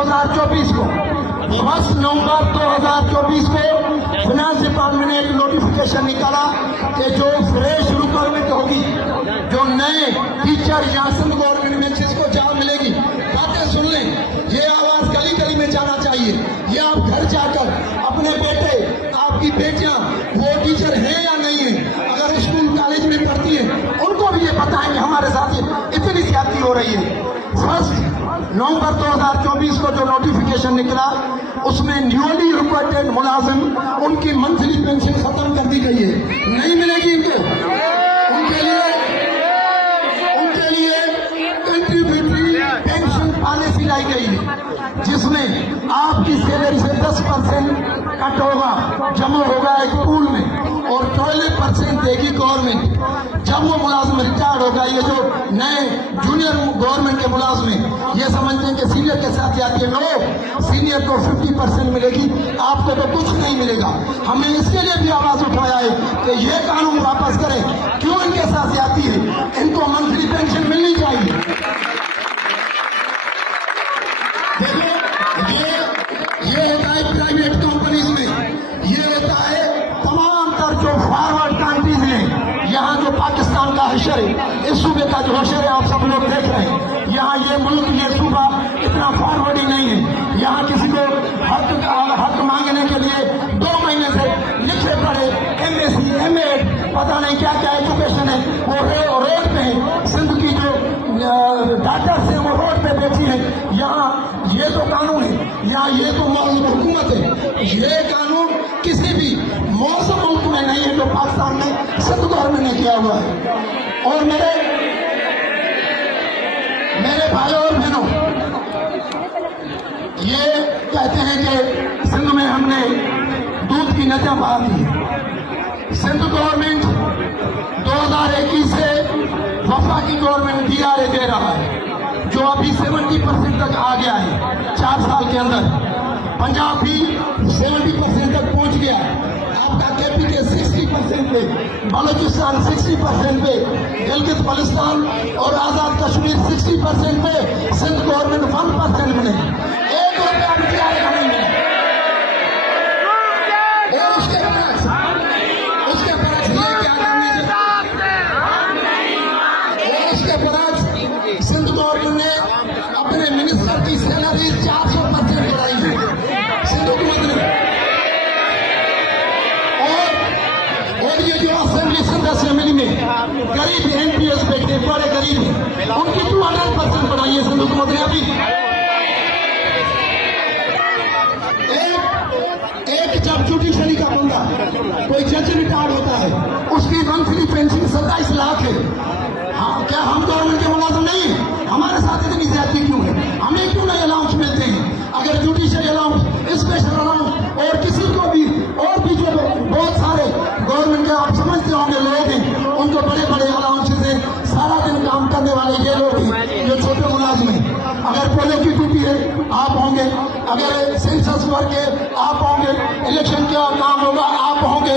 2024 को 1 नवंबर 2024 को finance department ने एक नोटिफिकेशन निकाला कि जो फ्रेश रिक्वायरमेंट होगी, जो नए टीचर या सिंध गवर्नमेंट में जिसको जॉब मिलेगी, बातें सुन लें, ये आवाज गली गली में जाना चाहिए। ये आप घर जाकर अपने बेटे, आपकी बेटियां वो टीचर है या नहीं है, अगर स्कूल कॉलेज में पढ़ती है उनको भी ये बताएंगे हमारे साथ इतनी ज्यादती हो रही है। 1 नवंबर 2024 को जो नोटिफिकेशन निकला उसमें न्यूली रिक्वायर्ड मुलाजिम उनकी मंथली पेंशन खत्म कर दी गई है, नहीं मिलेगी इनको। उनके लिए कंट्रीब्यूटरी पेंशन पॉलिसी लाई गई है जिसमें आपकी सैलरी से 10% कट होगा, जमा होगा एक पूल में, और 12% देगी गवर्नमेंट। जब वो मुलाजिम रिटायर्ड होगा, ये जो नए जूनियर गवर्नमेंट के मुलाजिम ये समझते हैं कि सीनियर के साथ जाती है, नो, सीनियर को 50% मिलेगी, आपको तो कुछ नहीं मिलेगा। हमने इसके लिए भी आवाज उठाया है कि ये कानून वापस करें। क्यों इनके साथ जाती है? इनको मंथली पेंशन मिलनी चाहिए। ये होता है प्राइवेट कंपनीज में, ये होता है तमाम तर जो फॉरवर्ड कंट्रीज में। यहाँ जो पाकिस्तान का हशर है, इस सूबे का जो हशर है आप सब लोग देख रहे हैं। यहाँ ये मुल्क, ये सूबा इतना फॉरवर्ड ही नहीं है। यहाँ किसी को हक मांगने के लिए 2 महीने से लिखे पड़े MSc, MA, पता नहीं क्या क्या एजुकेशन है, वो रोड पे है। सिंध की जो डॉक्टर्स है वो रोड पे बैठी है। यहाँ ये तो कानून है, यहाँ ये तो हुकूमत है। ये कानून किसी भी मौसम मुल्क में नहीं है जो पाकिस्तान में सिंध गवर्नमेंट ने किया हुआ है। और मेरे भाइयों और बहनों, ये कहते हैं कि सिंध में हमने दूध की नदियां बहा दी। सिंध गवर्नमेंट 2021 से वफाकी गवर्नमेंट DRA दे रहा है, जो अभी 70% तक आ गया है 4 साल के अंदर। पंजाब भी 70% तक पहुंच गया। आपका कैपिटल 60% पे, बलूचिस्तान 60% पे, गिलगित बल्तिस्तान और आजाद कश्मीर 60% पे, सिंध गवर्नमेंट 1% मिले। 1 रुपया भी DRA नहीं मिला। और उसके बाद ये क्या करने के, और उसके बाद सिंध गवर्नमेंट ने अपने मिनिस्टर की सैलरी 400% बढ़ाई है सिंध हुकूमत ने। और ये जो असेंबली सिंध असेंबली में गरीब NPS बैठे, बड़े गरीब हैं, उनकी 200% बढ़ाई है सिंध हुकूमत ने। अभी एक जब जुडिशरी का बंदा, कोई जज रिटायर्ड होता है, उसकी मंथली पेंशन 27 लाख है। हाँ, क्या हम गवर्नमेंट के मुलाजिम नहीं है? हमारे साथ इतनी ज्यादती क्यों है? हमें क्यों नहीं अलाउंस मिलते हैं? अगर जुडिशरी अलाउंस, स्पेशल अलाउंस और किसी को भी, और भी जो बहुत सारे गवर्नमेंट के आप समझते होंगे लोग हैं, उनको बड़े बड़े अलाउंसेस हैं, सारा दिन काम करने वाले ये लोग हैं जो छोटे मुलाजिम हैं। अगर पोलो की ड्यूटी है आप होंगे, अगर सेंसस वर्क है आप होंगे, इलेक्शन का काम होगा आप होंगे।